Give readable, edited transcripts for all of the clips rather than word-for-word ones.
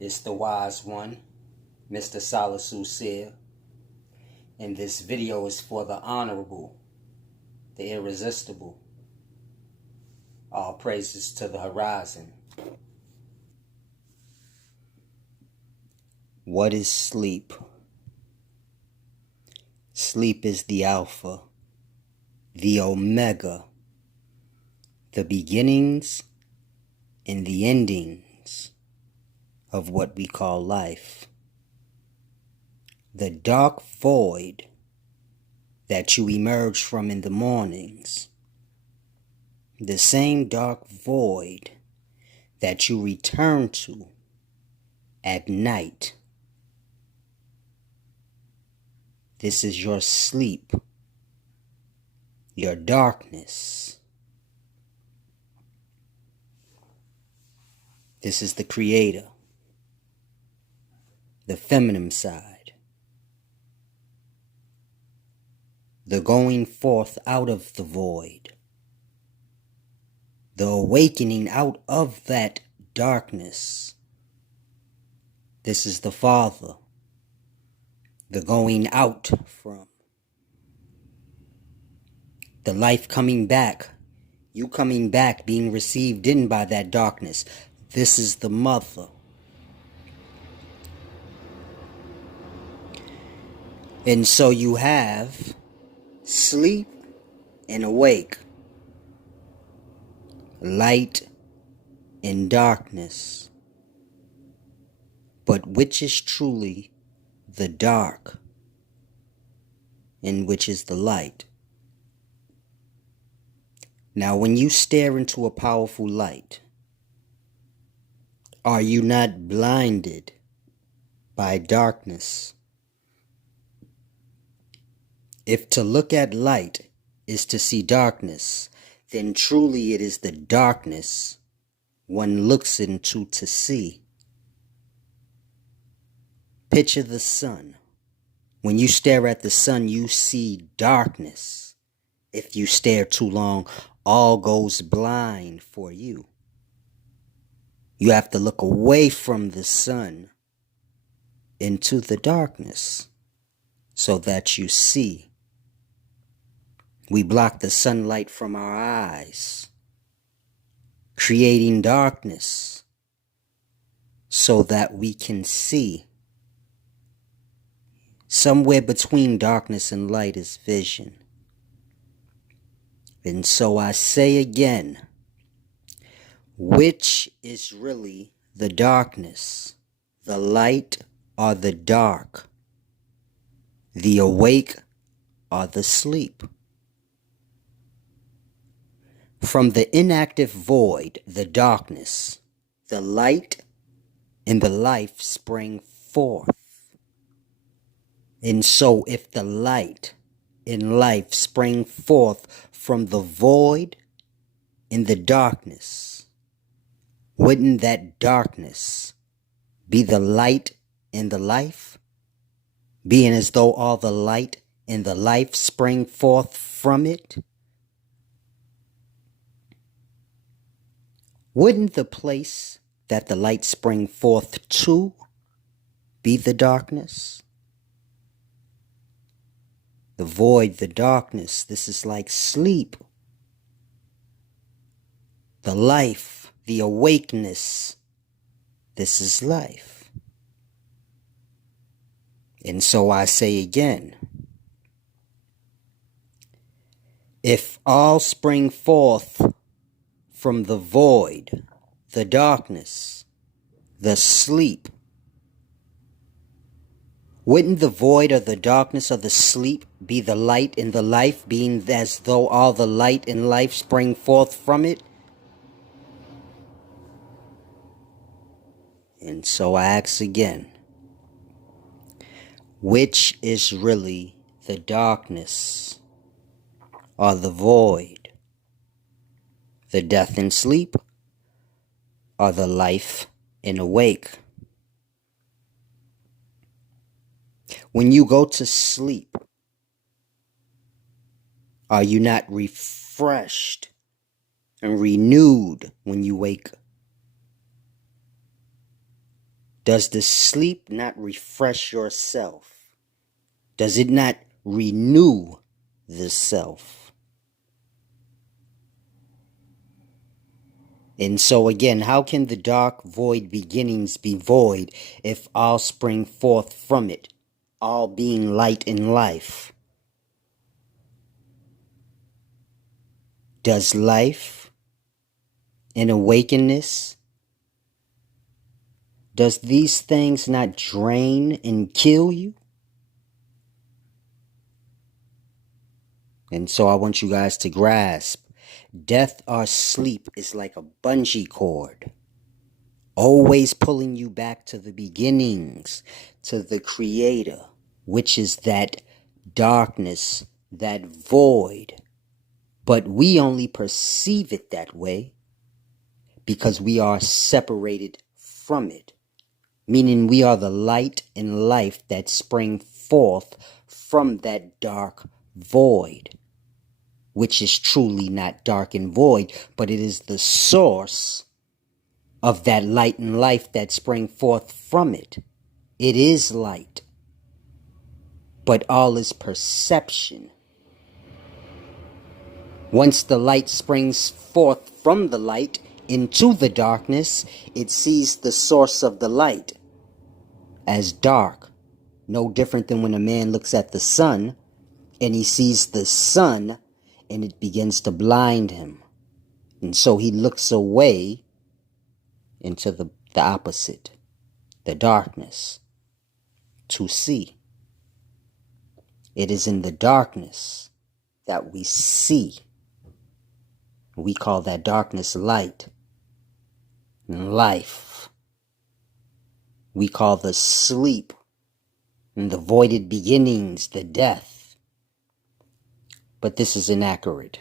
It's the wise one, Mr. Salasusil, and this video is for the honorable, the irresistible. All praises to the horizon. What is sleep? Sleep is the Alpha, the Omega, the beginnings and the endings of what we call life. The dark void that you emerge from in the mornings, the same dark void that you return to at night. This is your sleep, your darkness. This is the creator, the feminine side, the going forth out of the void, the awakening out of that darkness. This is the Father, the going out from, the life coming back, you coming back, being received in by that darkness. This is the Mother. And so you have sleep and awake, light and darkness. But which is truly the dark and which is the light? Now, when you stare into a powerful light, are you not blinded by darkness? If to look at light is to see darkness, then truly it is the darkness one looks into to see. Picture the sun. When you stare at the sun, you see darkness. If you stare too long, all goes blind for you. You have to look away from the sun into the darkness so that you see. We block the sunlight from our eyes, creating darkness so that we can see. Somewhere between darkness and light is vision. And so I say again, which is really the darkness, the light or the dark, the awake or the sleep? From the inactive void, the darkness, the light and the life spring forth. And so if the light and life spring forth from the void and the darkness, wouldn't that darkness be the light and the life? Being as though all the light and the life spring forth from it? Wouldn't the place that the light spring forth to be the darkness? The void, the darkness, this is like sleep. The life, the awakeness, this is life. And so I say again, if all spring forth from the void, the darkness, the sleep, wouldn't the void or the darkness or the sleep be the light and the life, being as though all the light and life spring forth from it? And so I ask again, which is really the darkness or the void? The death and sleep or the life and awake? When you go to sleep, are you not refreshed and renewed when you wake? Does the sleep not refresh yourself? Does it not renew the self? And so again, how can the dark void beginnings be void if all spring forth from it, all being light and life? Does life and awakenness, does these things not drain and kill you? And so I want you guys to grasp, death or sleep is like a bungee cord, always pulling you back to the beginnings, to the Creator, which is that darkness, that void. But we only perceive it that way because we are separated from it, meaning we are the light and life that spring forth from that dark void, which is truly not dark and void, but it is the source of that light and life that spring forth from it. It is light, but all is perception. Once the light springs forth from the light into the darkness, it sees the source of the light as dark, no different than when a man looks at the sun and he sees the sun and it begins to blind him. And so he looks away into the opposite, the darkness, to see. It is in the darkness that we see. We call that darkness light and life. We call the sleep and the voided beginnings the death. But this is inaccurate.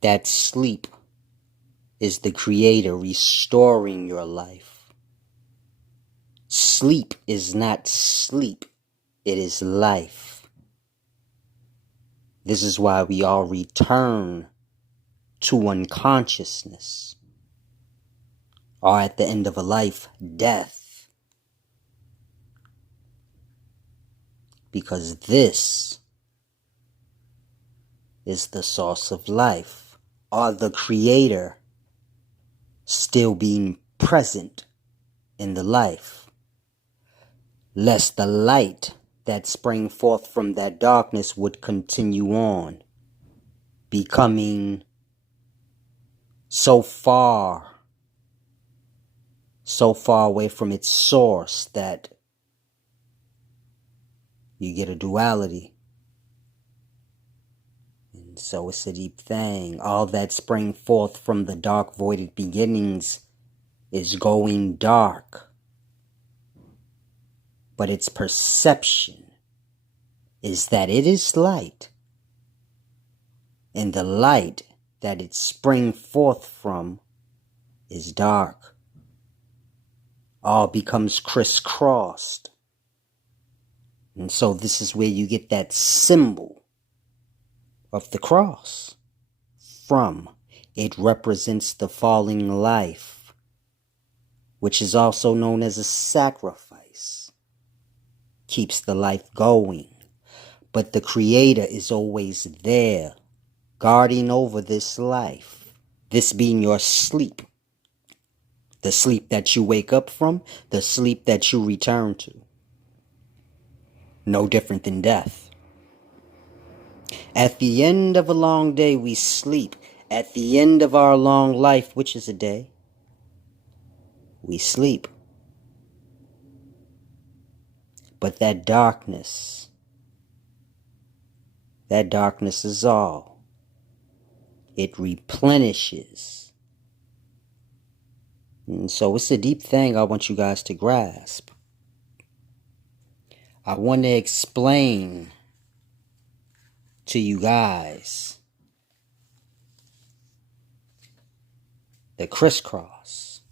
That sleep is the Creator restoring your life. Sleep is not sleep, it is life. This is why we all return to unconsciousness, or at the end of a life, death. Because this is the source of life, or the Creator still being present in the life, lest the light that sprang forth from that darkness would continue on, becoming so far away from its source that you get a duality. And so it's a deep thing. All that sprang forth from the dark voided beginnings is going dark. But its perception is that it is light. And the light that it sprang forth from is dark. All becomes crisscrossed. And so this is where you get that symbol of the cross from. It represents the falling life, which is also known as a sacrifice. Keeps the life going. But the Creator is always there, guarding over this life. This being your sleep. The sleep that you wake up from, the sleep that you return to. No different than death. At the end of a long day, we sleep. At the end of our long life, which is a day, we sleep. But that darkness is all. It replenishes. And so it's a deep thing I want you guys to grasp. I want to explain to you guys the crisscross,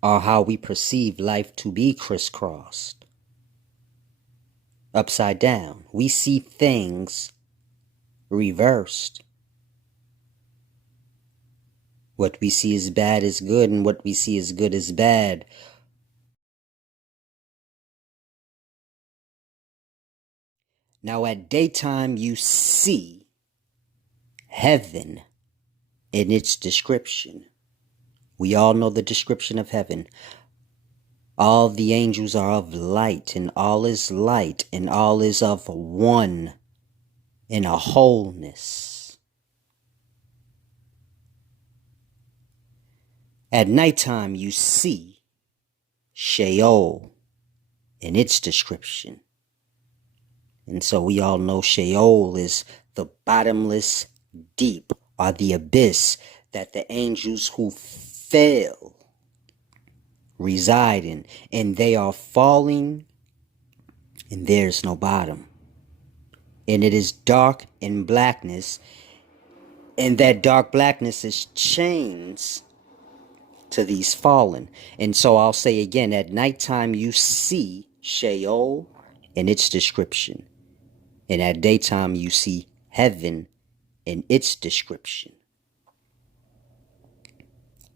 or how we perceive life to be crisscrossed. Upside down. We see things reversed. What we see as bad is good, and what we see as good is bad. Now at daytime you see heaven in its description. We all know the description of heaven. All the angels are of light, and all is light, and all is of one in a wholeness. At nighttime you see Sheol in its description. And so we all know Sheol is the bottomless deep, or the abyss that the angels who fell reside in, and they are falling, and there's no bottom. And it is dark and blackness, and that dark blackness is chains to these fallen. And so I'll say again, at nighttime you see Sheol in its description, and at daytime you see heaven in its description.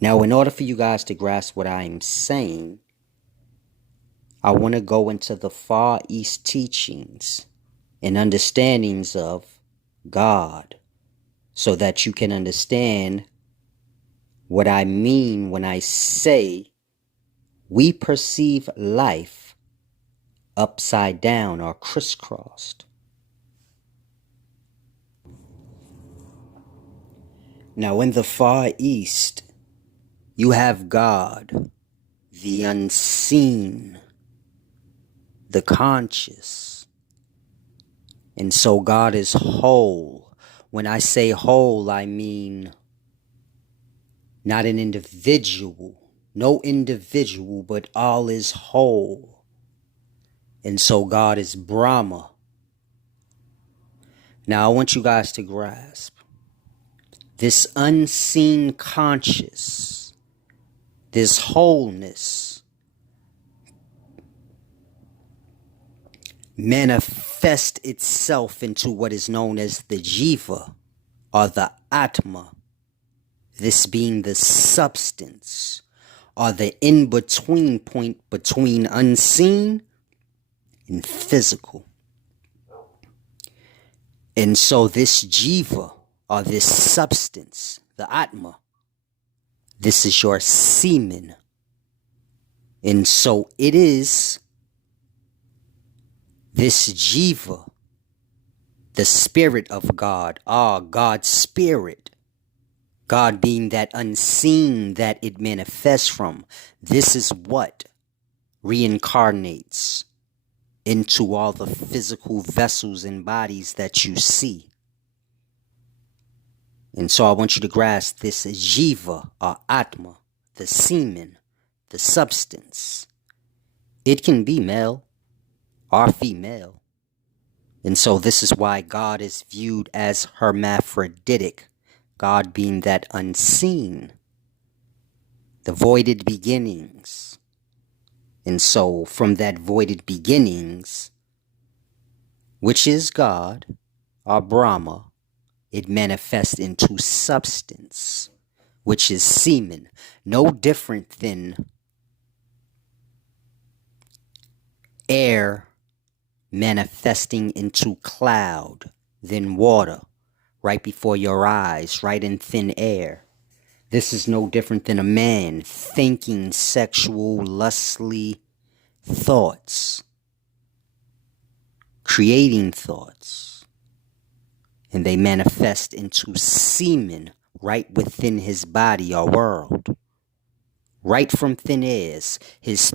Now, in order for you guys to grasp what I'm saying, I want to go into the Far East teachings and understandings of God so that you can understand what I mean when I say we perceive life upside down or crisscrossed. Now, in the Far East, you have God, the unseen, the conscious. And so God is whole. When I say whole, I mean not an individual, no individual, but all is whole. And so God is Brahma. Now I want you guys to grasp this unseen conscious, this wholeness manifests itself into what is known as the Jiva or the Atma, this being the substance or the in-between point between unseen and physical. And so this Jiva or this substance, the Atma, this is your semen. And so it is this Jiva, the spirit of God, God's spirit, God being that unseen that it manifests from. This is what reincarnates into all the physical vessels and bodies that you see. And so I want you to grasp this Jiva or Atma, the semen, the substance. It can be male or female. And so this is why God is viewed as hermaphroditic, God being that unseen, the voided beginnings. And so from that voided beginnings, which is God or Brahma, it manifests into substance, which is semen, no different than air manifesting into cloud, then water, right before your eyes, right in thin air. This is no different than a man thinking sexual, lustly thoughts, creating thoughts, and they manifest into semen right within his body or world, right from thin airs. His